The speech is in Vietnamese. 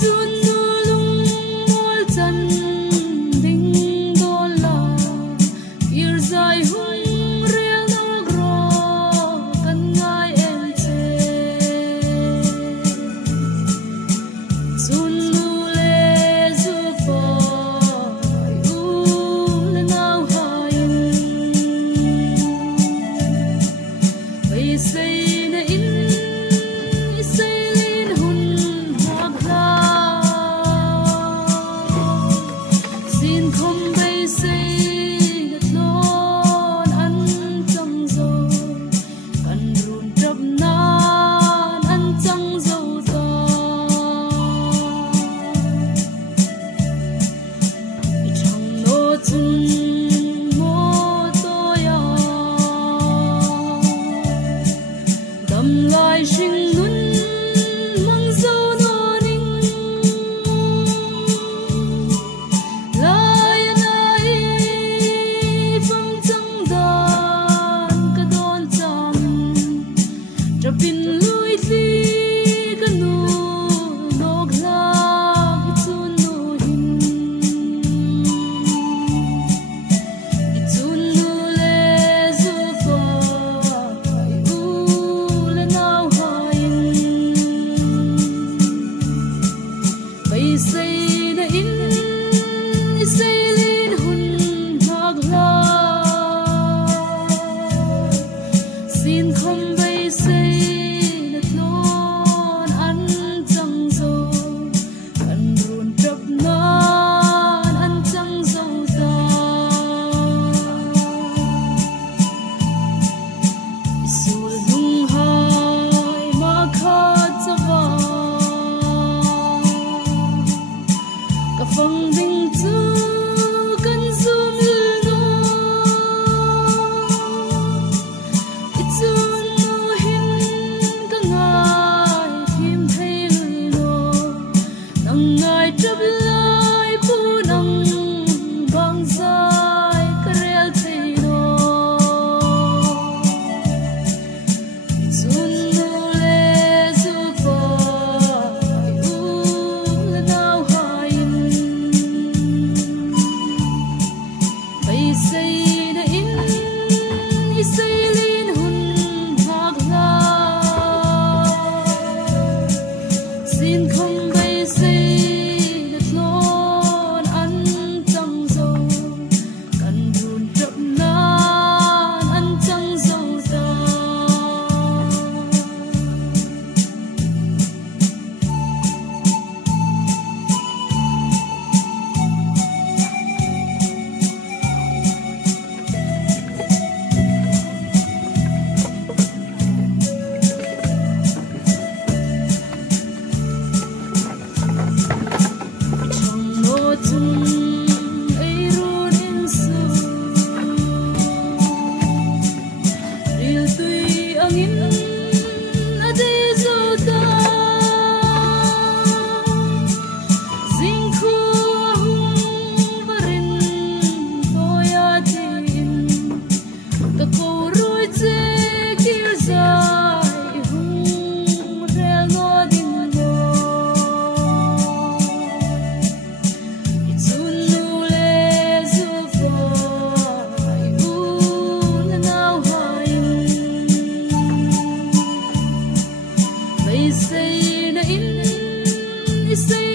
chun nu lung mol chan ding do la ir zai hung rel no gro kan ngai en che chun nu le zu fo u le nau hai bai sei na in sei lin hun hak la sin khom bai sei na lon an chang zo kan run trap nan an chang zo ta i chang no chun mo to ya dam lai sing nun mang zo no ning lai nai phong chang dan ka don cham trapin lui thi ka nu nok la ki chun nu hin ki chun nu le zu fo u le nau hai bai sei na in sei lin hun hak la sin khom bai sei na lon an chang zo kan run trap nan an chang zo ta sul lung hai ma kha chawa ka phong ding chu kan zum lu i chun nu hin ka ngai thim thei lui lo nang ngai trap lai pu nang bang sai ka rel thei lo i chun nu le zu fo u le nau hai bai sei na in sei lin hun hak la sin khom bai sei na lon an chang zo kan run trap nan an chang zo ta chang no chun ei run in su ril tui angin a de zo ta zing khu hung varin toya tin ka ko roi che kir zai hung rel no ding lo i chun nu le zu fo u le nau hai bai sei na in sei